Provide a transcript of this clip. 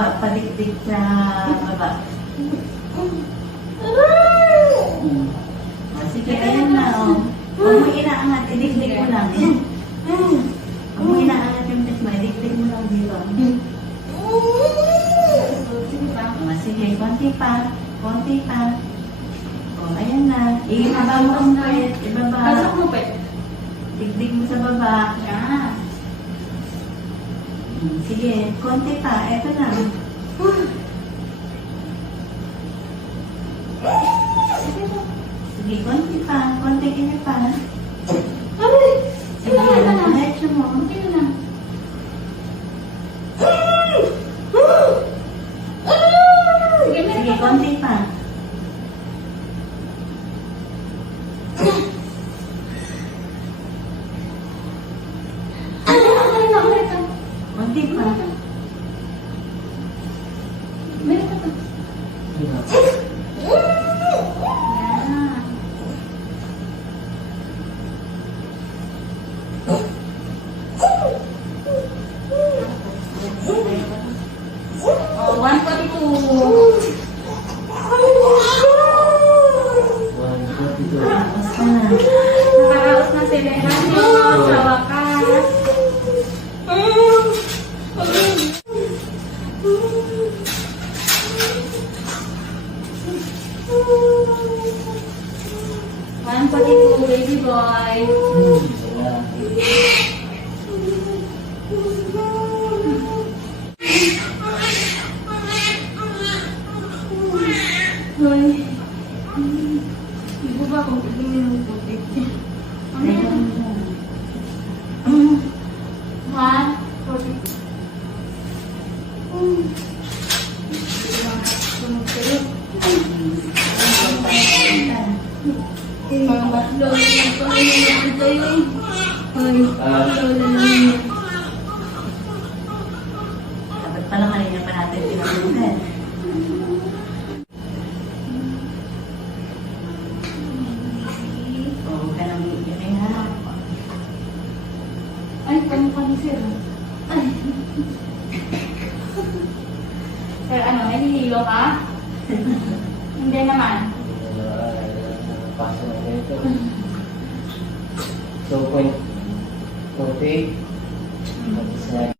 baba, padikdik sa baba. Sige, ayan na, oh. Huwag mo inaangat, idikdik mo lang. Huwag mo inaangat yung test mo, idikdik mo lang dito. Sige, konti pa. Konti pa. O, ayan na. Ibaba mo ang puwet. Ibaba. Pasok mo, pet. Dikdik mo sa baba. Yan. Sige, konti pa. Eto na. Sige, konti pa. Konti kaya pa. Sige, diretso mo. Konti na lang. Sige, Sige, konti pa. Konti pa. Meron ka pa. Yan. Oh, 142. Tapos ka na. Nakaraos na si Leonardo sa wakas. One pati po, baby boy. Hoy. Ibu ba kung tignan yung putik? Ano yan? 142. Sunog kayo. Mama, lola lang pa rin naman tayo. Ay, lola lang yan. Dapat pala kanina pa natin pinagulutan. Huwag ka nang iiyak ha. Ay, kamukha ni Sir. Ay. Sir, ano, nahihilo ka? Hindi naman. Paso na ganito. 2.48.